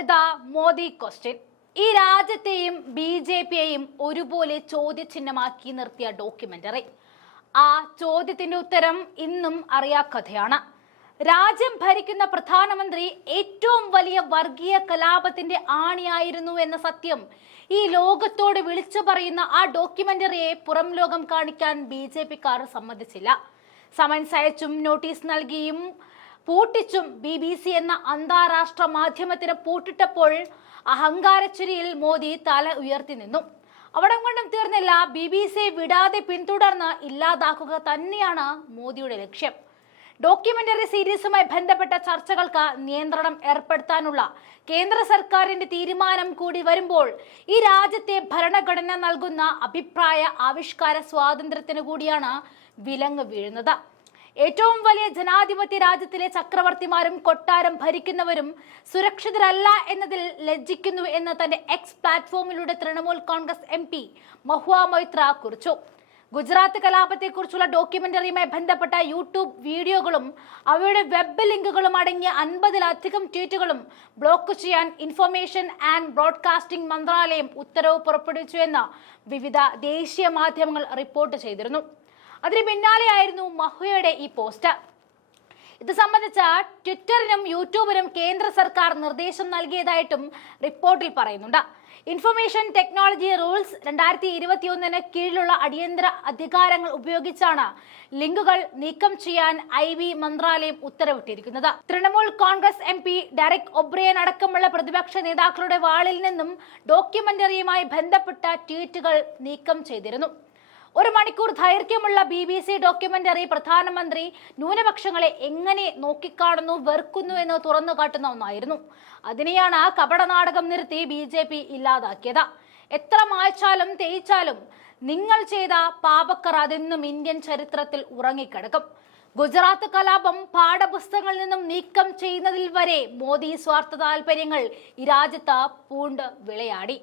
ഇതാ മോദി ക്വസ്റ്റ്യൻ ഈ രാജ്യത്തെയും ബി ജെ പിയെയും ഒരുപോലെ ചോദ്യചിഹ്നമാക്കി നിർത്തിയ ഡോക്യുമെന്ററി ആ ചോദ്യത്തിന്റെ ഉത്തരം ഇന്നും അറിയാ കഥയാണ്. രാജ്യം ഭരിക്കുന്ന പ്രധാനമന്ത്രി ഏറ്റവും വലിയ വർഗീയ കലാപത്തിന്റെ ആണിയായിരുന്നു എന്ന സത്യം ഈ ലോകത്തോട് വിളിച്ചു പറയുന്ന ആ ഡോക്യുമെന്ററിയെ പുറം ലോകം കാണിക്കാൻ ബി ജെ പിക്കാർ സമ്മതിച്ചില്ല. സമൻസ് അയച്ചും നോട്ടീസ് നൽകിയും പൂട്ടിച്ചും ബി ബി സി എന്ന അന്താരാഷ്ട്ര മാധ്യമത്തിന് പൂട്ടിട്ടപ്പോൾ അഹങ്കാരച്ചുരിയിൽ മോദി തല ഉയർത്തി നിന്നു. അവിടം കൊണ്ടും തീർന്നില്ല ബി ബി സി വിടാതെ പിന്തുടർന്ന് ഇല്ലാതാക്കുക തന്നെയാണ് മോദിയുടെ ലക്ഷ്യം. ഡോക്യുമെന്ററി സീരീസുമായി ബന്ധപ്പെട്ട ചർച്ചകൾക്ക് നിയന്ത്രണം ഏർപ്പെടുത്താനുള്ള കേന്ദ്ര സർക്കാരിന്റെ തീരുമാനം കൂടി വരുമ്പോൾ ഈ രാജ്യത്തെ ഭരണഘടന നൽകുന്ന അഭിപ്രായ ആവിഷ്കാര സ്വാതന്ത്ര്യത്തിന് കൂടിയാണ് വിലങ്ങ് വീഴുന്നത്. ഏറ്റവും വലിയ ജനാധിപത്യ രാജ്യത്തിലെ ചക്രവർത്തിമാരും കൊട്ടാരം ഭരിക്കുന്നവരും സുരക്ഷിതരല്ല എന്നതിൽ ലജ്ജിക്കുന്നു എന്ന് തന്റെ എക്സ് പ്ലാറ്റ്ഫോമിലൂടെ തൃണമൂൽ കോൺഗ്രസ് എം പി മഹുവ മൊയ്ത്ര കുറിച്ചു. ഗുജറാത്ത് കലാപത്തെക്കുറിച്ചുള്ള ഡോക്യുമെന്ററിയുമായി ബന്ധപ്പെട്ട യൂട്യൂബ് വീഡിയോകളും അവയുടെ വെബ് ലിങ്കുകളും അടങ്ങിയ അൻപതിലധികം ട്വീറ്റുകളും ബ്ലോക്ക് ചെയ്യാൻ ഇൻഫർമേഷൻ ആൻഡ് ബ്രോഡ്കാസ്റ്റിംഗ് മന്ത്രാലയം ഉത്തരവ് പുറപ്പെടുവിച്ചു എന്ന് വിവിധ ദേശീയ മാധ്യമങ്ങൾ റിപ്പോർട്ട് ചെയ്തിരുന്നു. അതിന് പിന്നാലെയായിരുന്നു മഹുയയുടെ ഈ പോസ്റ്റ് ഇത് സംബന്ധിച്ച ട്വിറ്ററിനും യൂട്യൂബിനും കേന്ദ്ര സർക്കാർ നിർദ്ദേശം നൽകിയതായിട്ടും റിപ്പോർട്ടിൽ പറയുന്നുണ്ട്. ഇൻഫർമേഷൻ ടെക്നോളജി റൂൾസ് രണ്ടായിരത്തി ഇരുപത്തിയൊന്നിന് കീഴിലുള്ള അടിയന്തര അധികാരങ്ങൾ ഉപയോഗിച്ചാണ് ലിങ്കുകൾ നീക്കം ചെയ്യാൻ ഐ വി മന്ത്രാലയം ഉത്തരവിട്ടിരിക്കുന്നത്. Trinamool Congress M P Derek O'Brien അടക്കമുള്ള പ്രതിപക്ഷ നേതാക്കളുടെ വാളിൽ നിന്നും ഡോക്യുമെന്ററിയുമായി ബന്ധപ്പെട്ട ട്വീറ്റുകൾ നീക്കം ചെയ്തിരുന്നു. ഒരു മണിക്കൂർ ദൈർഘ്യമുള്ള ബി ബി സി ഡോക്യുമെന്ററി പ്രധാനമന്ത്രി ന്യൂനപക്ഷങ്ങളെ എങ്ങനെ നോക്കിക്കാണുന്നു വെറുക്കുന്നു എന്ന് തുറന്നു കാട്ടുന്ന ഒന്നായിരുന്നു. അതിനെയാണ് കപട നാടകം നിർത്തി ബി ജെ പി ഇല്ലാതാക്കിയത്. എത്ര മായ്ച്ചാലും തേയിച്ചാലും നിങ്ങൾ ചെയ്ത പാപക്കർ അതെന്നും ഇന്ത്യൻ ചരിത്രത്തിൽ ഉറങ്ങിക്കിടക്കും. ഗുജറാത്ത് കലാപം പാഠപുസ്തകങ്ങളിൽ നിന്നും നീക്കം ചെയ്യുന്നതിൽ വരെ മോദി സ്വാർത്ഥ താല്പര്യങ്ങൾ ഈ രാജ്യത്ത് പൂണ്ട് വിളയാടി.